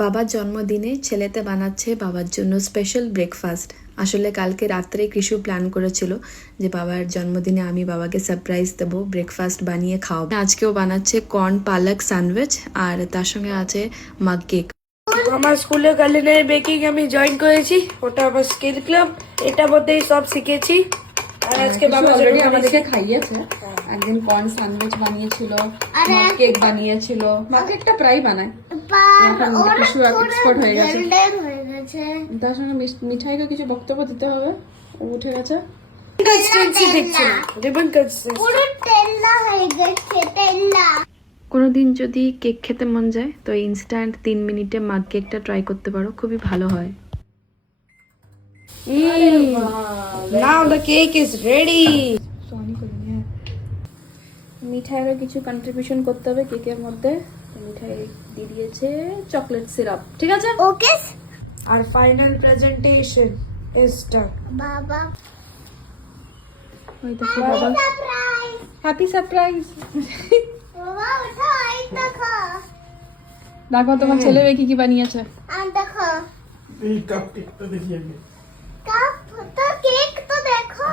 বাবার জন্মদিনে ছেলেতে বানাচ্ছে বাবার জন্য স্পেশাল ব্রেকফাস্ট। আসলে কালকে রাত্রে কৃষু প্ল্যান করেছিল যে বাবার জন্মদিনে আমি বাবাকে সারপ্রাইজ দেবো, ব্রেকফাস্ট বানিয়ে খাওয়াবো। আজকেও বানাচ্ছে কর্ন পালক স্যান্ডউইচ আর তার সঙ্গে আছে মাগ কেক। আমার স্কুলে কালিনারি বেকিং আমি জয়েন করেছি, ওটা আমার স্কিল ক্লাব, এটার মধ্যেই সব শিখেছি। আর আজকে বাবা অলরেডি আমাদেরকে খাইয়েছে। একদিন কর্ন স্যান্ডউইচ বানিয়েছিল, কেক বানিয়েছিল। মা কেকটা প্রায় বানায়, কিছু এক্সপার্ট হয়ে গেছে। তার সঙ্গে মিঠাইকে কিছু বক্তব্য দিতে হবে, ও উঠে গেছে। কনসিস্টেন্সি দেখছি না, রিবন কনসিস্টেন্সি পুরো তেল্লা হয়ে গেছে, তেল্লা। কোনোদিন যদি কেক খেতে মন যায় তো ইনস্ট্যান্ট 3 মিনিটে মাগ কেকটা ট্রাই করতে পারো, খুবই ভালো হয়। Now the cake is ready. মিঠাইয়েরও কিছু কন্ট্রিবিউশন করতে হবে কেকের মধ্যে। মিঠাই দিয়ে দিয়েছে চকলেট সিরাপ, ঠিক আছে। Okay. Our final presentation is done. Baba. ওই দেখো বাবা, Surprise. Happy surprise. Baba, উঠাই দেখো। দেখো তোমার ছেলে কি কি বানিয়েছে। আর দেখো। এই কাপ কেকটা দেখি আগে। কাপ তো কেক তো দেখো।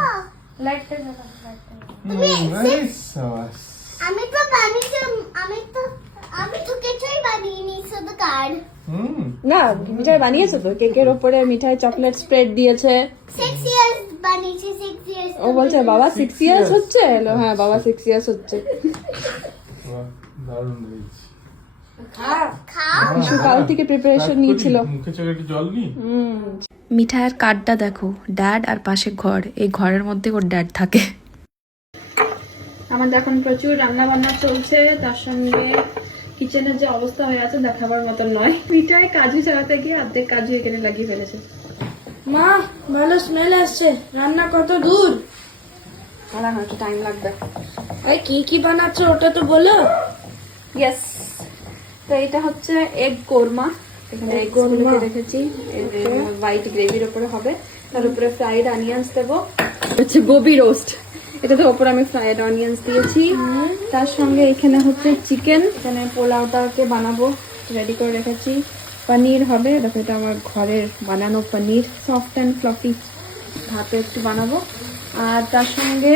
লাইটটা দেখো, আমি তো বানিয়েছি, আমি তো কিছুই বানিয়েছি, শুধু কার্ড। না, মিঠাই বানিয়েছে তো, কেকের উপরে মিঠাই চকলেট স্প্রেড দিয়েছে। 6 ইয়ার্স বানিয়েছি, 6 ইয়ার্স। ও বলছে বাবা 6 ইয়ার্স হচ্ছে। এলো, হ্যাঁ বাবা 6 ইয়ার্স হচ্ছে। দারুণ হয়েছে। খাও। কিছু কাল থেকে প্রিপারেশন নিয়েছিল। মুখে চোখে একটু জল নি। মিঠাইয়ের কার্ডটা দেখো, ড্যাড আর পাশে ঘর, এই ঘরের মধ্যে ওর ড্যাড থাকে। আমাদের এখন প্রচুর রান্না বান্না চলছে, তার সঙ্গে কিচেনের যে অবস্থা হয়ে আছে দেখাবার মতন নয়। মিঠাই কাজু চালাতে গিয়ে অর্ধেক কাজু এখানে লাগিয়ে ফেলেছে। মা, ভালো স্মেল আসছে, রান্না কত দূর? আর একটু টাইম লাগবে। এই কি বানাচ্ছো ওটা তো বলো। ইয়েস, তো এটা হচ্ছে এগ কোরমা। এখানে এগ কোরমা রেখেছি, হোয়াইট গ্রেভির উপরে হবে। তার উপরে ফ্রাইড অনিয়ন্স দেবো, হচ্ছে গোবি রোস্ট। এটাতে উপরে আমি ফ্রাইড অনিয়ন্স দিয়েছি। তার সঙ্গে এখানে হচ্ছে চিকেন, এখানে পোলাওটাকে বানাবো, রেডি করে রেখেছি। পনির হবে, দেখো এটা আমার ঘরের বানানো পনির, সফট অ্যান্ড ফ্লাফি। ভাতে একটু বানাবো। আর তার সঙ্গে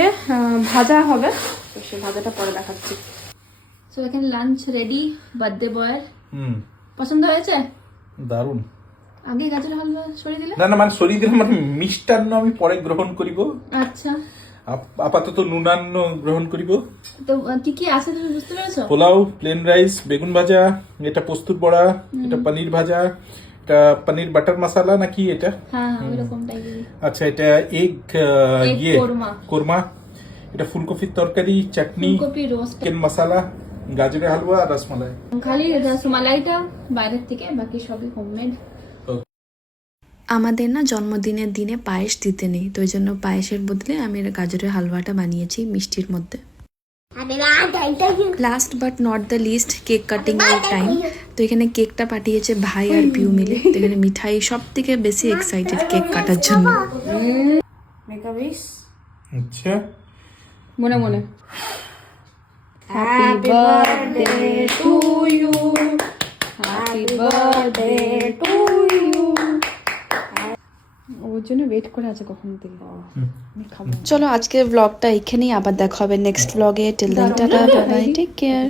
ভাজা হবে, তো সেই ভাজাটা পরে দেখাচ্ছি। তো এখানে লাঞ্চ রেডি বার্থডে বয়ের। পছন্দ হয়েছে? দারুণ। আগে গাজর হালুয়া সরিয়ে দিলে? না মানে সরিয়ে দিলাম, মানে মিষ্টান্ন আমি পরে গ্রহণ করিব। আচ্ছা, আপাতত নুনান্ন গ্রহণ করিব। তো কি কি আছে তুমি বুঝতে পেরেছো? পোলাও, প্লেন রাইস, বেগুন ভাজা, এটা পোস্তুর বড়া, এটা পনির ভাজা, এটা পনির বাটার মশলা নাকি এটা? হ্যাঁ ওইরকম টাইপের। আচ্ছা, এটা এগ কোরমা, এটা ফুলকপির তরকারি, চাটনি, ফুলকপি রোস্ট, চিকেন মশলা, গাজরের হালুয়া আর রসমালাই। খালি রসমালাইটা বাইরের থেকে, বাকি সবই হোমমেড। আমাদের না জন্মদিনের দিনে পায়েস দিতে নেই, তো ওই জন্য পায়েসের বদলে আমি গাজরের হালুয়াটা বানিয়েছি মিষ্টির মধ্যে। Last but not the least, cake cutting এর টাইম। তো এখানে কেকটা পাঠিয়েছে ভাই আর পিউ মিলে। তো এখানে মিঠাই সব থেকে বেশি এক্সাইটেড কেক কাটার জন্য। Make a wish. আচ্ছা, মনে মনে happy birthday to you, happy birthday to you. ওর জন্য ওয়েট করে আছে কখন থেকে। চলো আজকের ব্লগটা এখানেই, আবার দেখা হবে নেক্সট ব্লগে। Till then tata, bye bye, take care.